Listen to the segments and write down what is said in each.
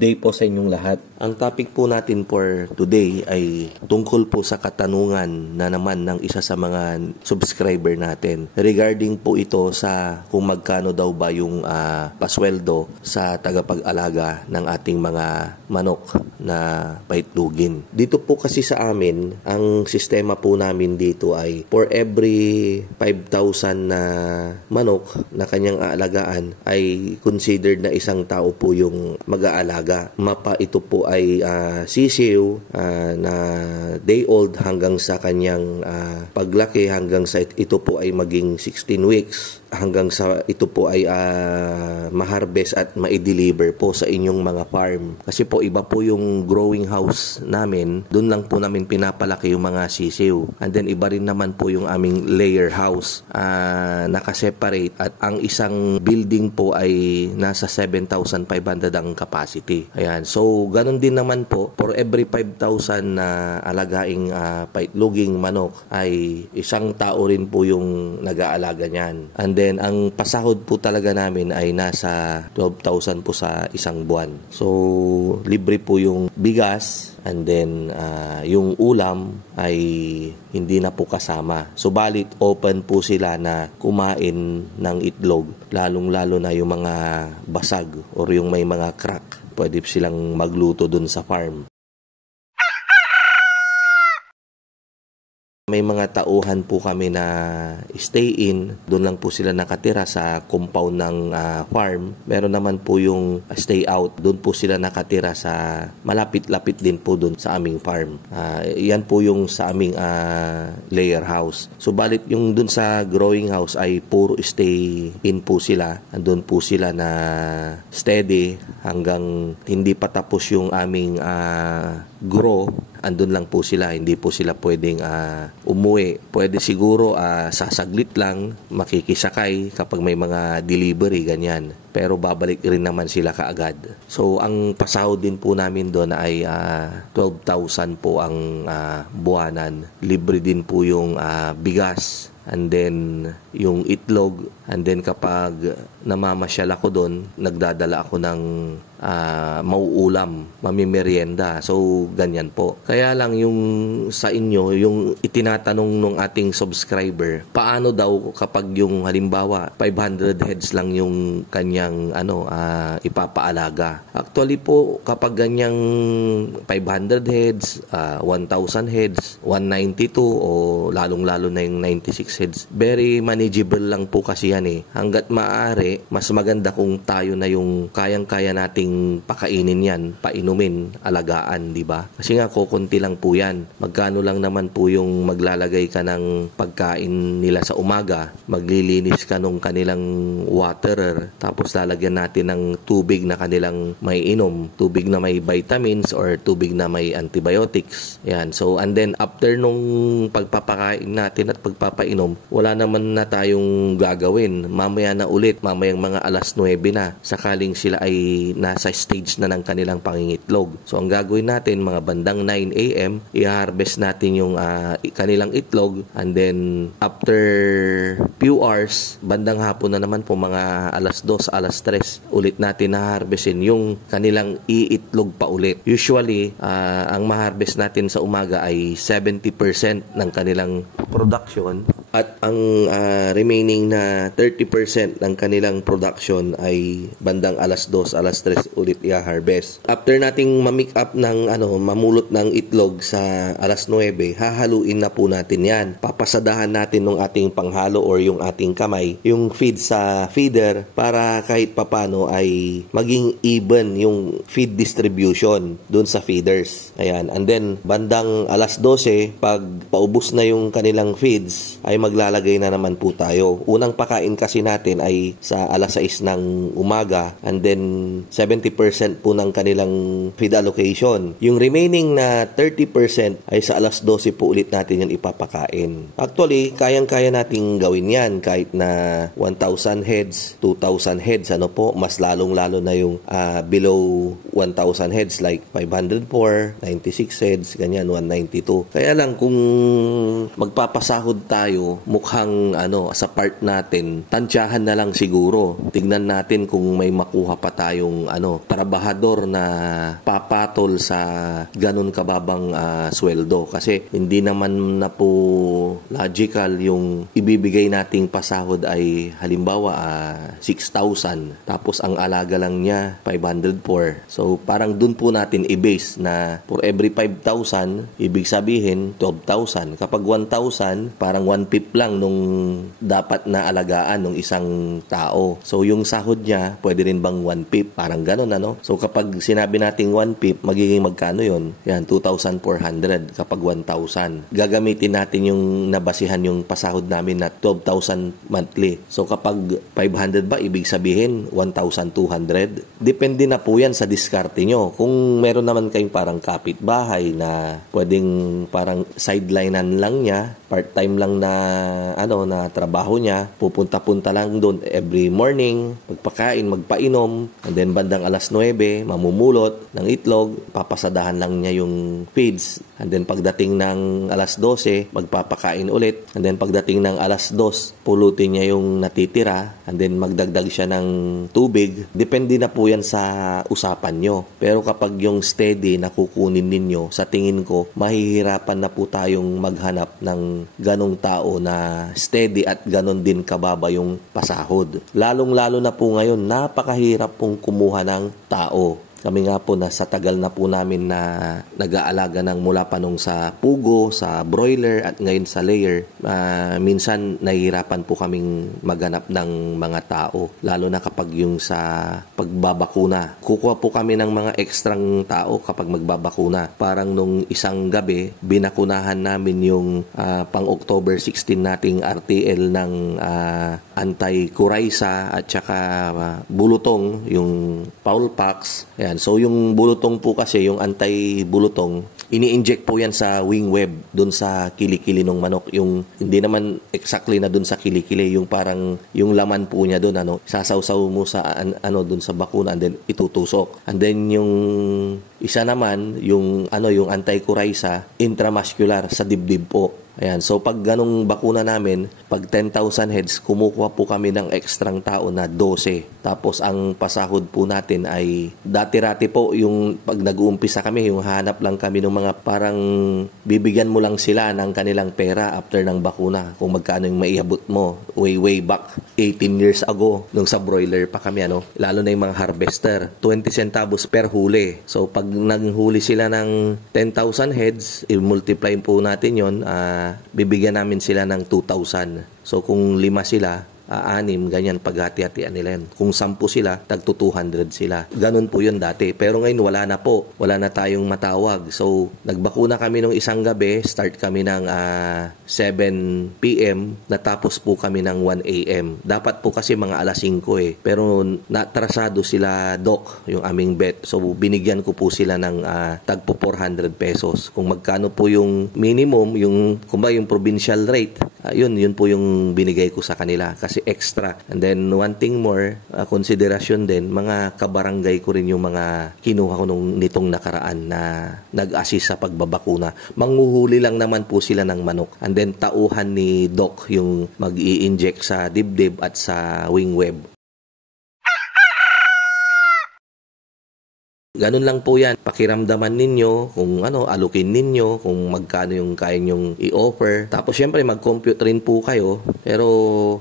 day po sa inyong lahat. Ang topic po natin for today ay tungkol po sa katanungan na naman ng isa sa mga subscriber natin. Regarding po ito sa kung magkano daw ba yung pasweldo sa tagapag-alaga ng ating mga manok na paitlugin. Dito po kasi sa amin, ang sistema po namin dito ay for every 5,000 na manok na kanyang aalagaan ay considered na isang tao po yung mag-aalaga. Mapa ito po ay sisiw na day old hanggang sa kanyang paglaki, hanggang sa ito po ay maging 16 weeks, hanggang sa ito po ay ma-harvest at ma-deliver po sa inyong mga farm. Kasi po iba po yung growing house namin, doon lang po namin pinapalaki yung mga sisiw. And then iba rin naman po yung aming layer house, nakaseparate, at ang isang building po ay nasa 7,500 ang capacity. Ayan, so ganun din naman po, for every 5,000 na alagaing paitluging manok ay isang tao rin po yung nag-aalaga niyan. And then, ang pasahod po talaga namin ay nasa 12,000 po sa isang buwan. So, libre po yung bigas, and then yung ulam ay hindi na po kasama. So, balit open po sila na kumain ng itlog, lalong-lalo na yung mga basag or yung may mga crack. Pwede silang magluto dun sa farm. May mga tauhan po kami na stay in. Doon lang po sila nakatira sa compound ng farm. Meron naman po yung stay out. Doon po sila nakatira sa malapit-lapit din po doon sa aming farm. Yan po yung sa aming layer house. So balit yung doon sa growing house ay puro stay in po sila. Andun po sila na steady hanggang hindi pa tapos yung aming grow. Andun lang po sila, hindi po sila pwedeng umuwi. Pwede siguro sasaglit lang, makikisakay kapag may mga delivery, ganyan. Pero babalik rin naman sila kaagad. So, ang pasahod din po namin doon ay 12,000 po ang buwanan. Libre din po yung bigas, and then yung itlog, and then kapag namamasyal ako doon, nagdadala ako ng mauulam, mamimerienda. So, ganyan po. Kaya lang yung sa inyo, yung itinatanong nung ating subscriber, paano daw kapag yung halimbawa 500 heads lang yung kanyang ipapaalaga. Actually po, kapag ganyang 500 heads, 1,000 heads, 192 o lalong-lalo na yung 96 heads, very manageable lang po kasi yan eh. Hanggat maaari, mas maganda kung tayo na yung kayang-kaya nating pakainin yan, painumin, alagaan, di ba? Kasi nga, kukunti lang po yan. Magkano lang naman po yung maglalagay ka ng pagkain nila sa umaga, maglilinis ka nung kanilang waterer, tapos lalagyan natin ng tubig na kanilang may inom, tubig na may vitamins or tubig na may antibiotics. Yan. So, and then, after nung pagpapakain natin at pagpapainom, wala naman na tayong gagawin. Mamaya na ulit, mamayang mga alas 9 na, sakaling sila ay nasa stage na ng kanilang pangingitlog. So, ang gagawin natin, mga bandang 9 a.m., i-harvest natin yung kanilang itlog, and then, after few hours, bandang hapon na naman po, mga alas 2, alas 3, ulit natin na-harvestin yung kanilang iitlog pa ulit. Usually, ang ma-harvest natin sa umaga ay 70% ng kanilang production, at ang remaining na 30% ng kanilang production ay bandang alas 2, alas 3 ulit i-harvest. After nating ma-make up ng mamulot ng itlog sa alas 9, hahaluin na po natin yan. Papasadahan natin ng ating panghalo or yung ating kamay, yung feed sa feeder, para kahit papano ay maging even yung feed distribution dun sa feeders. Ayan. And then, bandang alas 12, pag paubos na yung kanilang feeds, ay maglalagay na naman po tayo. Unang pakain kasi natin ay sa alas 6 ng umaga, and then 70% po ng kanilang feed allocation. Yung remaining na 30% ay sa alas 12 po ulit natin yan ipapakain. Actually, kayang-kaya nating gawin yan kahit na 1,000 heads, 2,000 heads, mas lalong-lalo na yung below 1,000 heads like 504, 96 heads, ganyan, 192. Kaya lang kung magpapasahod tayo tao, mukhang sa part natin, tansyahan na lang siguro. Tignan natin kung may makuha pa tayong trabahador na papatol sa ganun kababang sweldo. Kasi hindi naman na po logical yung ibibigay nating pasahod ay halimbawa 6,000 tapos ang alaga lang niya 504. So parang dun po natin i-base na for every 5,000, ibig sabihin 12,000. Kapag 1,000, parang 1/5 lang nung dapat na alagaan ng isang tao. So yung sahod niya, pwede rin bang 1/5? Parang ganun, So kapag sinabi nating 1/5, magiging magkano yon? Yan, 2,400 kapag 1,000. Gagamitin natin yung nabasihan yung pasahod namin na 12,000 monthly. So kapag 500 ba, ibig sabihin 1,200? Depende na po yan sa diskarte nyo. Kung meron naman kayong parang kapitbahay na pwedeng parang sidelinean lang niya, part-time lang na na trabaho niya, pupunta-punta lang doon every morning, magpakain, magpainom, and then bandang alas 9, mamumulot ng itlog, papasadahan lang niya yung feeds, and then pagdating ng alas 12, magpapakain ulit, and then pagdating ng alas 2, pulutin niya yung natitira, and then magdagdag siya ng tubig. Depende na po yan sa usapan nyo. Pero kapag yung steady na kukunin ninyo, sa tingin ko, mahihirapan na po tayong maghanap ng ganong tao na steady at ganon din kababa yung pasahod. Lalong-lalo na po ngayon, napakahirap pong kumuha ng tao. Kami nga po na sa tagal na po namin na nag-aalaga ng mula pa nung sa pugo, sa broiler at ngayon sa layer, minsan nahihirapan po kaming maghanap ng mga tao. Lalo na kapag yung sa pagbabakuna. Kukuha po kami ng mga ekstrang tao kapag magbabakuna. Parang nung isang gabi, binakunahan namin yung pang October 16 nating RTL ng anti-coryza at saka bulutong, yung Foulpox. Ayan. So yung bulutong po kasi, yung anti-bulutong, ini-inject po yan sa wing web, dun sa kilikili ng manok. Yung hindi naman exactly na dun sa kilikili, yung parang yung laman po niya dun, sasawsaw mo sa dun sa bakuna and then itutusok. And then yung isa naman, yung yung anti-coryza, intramuscular sa dibdib po. Ayan. So pag ganong bakuna namin, pag 10,000 heads, kumukuha po kami ng ekstrang tao na 12. Tapos ang pasahod po natin ay dati-rati po yung pag nag-uumpisa kami, yung hanap lang kami ng mga parang bibigyan mo lang sila ng kanilang pera after ng bakuna. Kung magkano yung maiabot mo. Way back 18 years ago, nung sa broiler pa kami, lalo na yung mga harvester. 20 centavos per huli. So pag nanghuli sila ng 10,000 heads, i-multiply po natin yon, bibigyan namin sila ng 2,000. So kung 5 sila, 6, ganyan paghati-hatian nila yan. Kung 10 sila, tagto 200 sila. Ganun po yun dati. Pero ngayon wala na po. Wala na tayong matawag. So nagbakuna kami nung isang gabi. Start kami ng 7 p.m. Natapos po kami ng 1 a.m. Dapat po kasi mga alas 5 Pero natrasado sila, Doc, yung aming bet. So binigyan ko po sila ng tagpo 400 pesos. Kung magkano po yung minimum, yung provincial rate, yun po yung binigay ko sa kanila. Kasi extra. And then one thing more, konsiderasyon din, mga kabarangay ko rin yung mga kinuha ko nitong nakaraan na nag-assist sa pagbabakuna. Manghuhuli lang naman po sila ng manok. And then tauhan ni Doc yung mag-i-inject sa dibdib at sa wing web. Ganun lang po yan. Pakiramdaman ninyo kung alukin ninyo, kung magkano yung kaya nyong i-offer. Tapos syempre mag-compute rin po kayo. Pero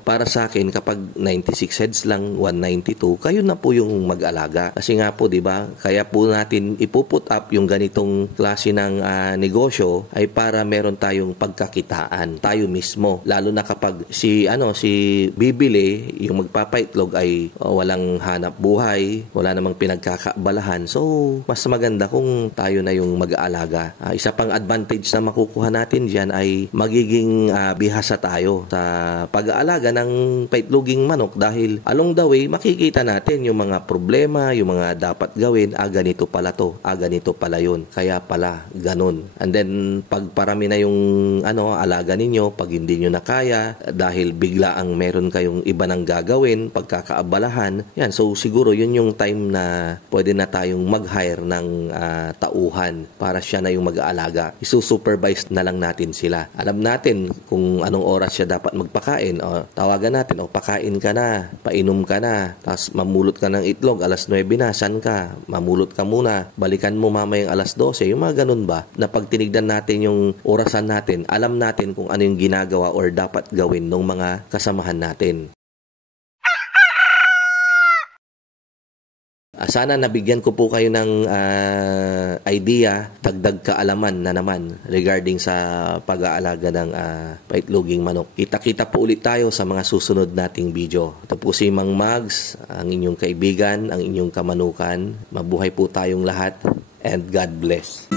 para sa akin, kapag 96 heads lang, 192, kayo na po yung mag-alaga. Kasi nga po, di ba, kaya po natin ipuput up yung ganitong klase ng negosyo ay para meron tayong pagkakitaan. Tayo mismo. Lalo na kapag si bibili, yung magpapaitlog ay walang hanap buhay, wala namang pinagkakabalahan. So, mas maganda kung tayo na yung mag-aalaga. Isa pang advantage na makukuha natin dyan ay magiging bihasa tayo sa pag-aalaga ng paitloging manok dahil along the way, makikita natin yung mga problema, yung mga dapat gawin. Ganito pala to. Ganito pala yun. Kaya pala, ganun. And then, pag parami na yung alaga ninyo, pag hindi nyo na kaya, dahil bigla ang meron kayong iba nang gagawin, pagkakaabalahan, yan. So, siguro yun yung time na pwede na tayong mag-hire ng tauhan para siya na yung mag-aalaga. Isusupervise na lang natin sila. Alam natin kung anong oras siya dapat magpakain. O, tawagan natin, o pakain ka na, painom ka na, tapos mamulot ka ng itlog, alas 9 na, san ka? Mamulot ka muna, balikan mo mamayang alas 12. Yung mga ganun ba, na pag tinignan natin yung orasan natin, alam natin kung ano yung ginagawa or dapat gawin ng mga kasamahan natin. Sana nabigyan ko po kayo ng idea, dagdag kaalaman na naman regarding sa pag-aalaga ng paitloging manok. Kita-kita po ulit tayo sa mga susunod nating video. Ito po si Mang Mags, ang inyong kaibigan, ang inyong kamanukan. Mabuhay po tayong lahat and God bless.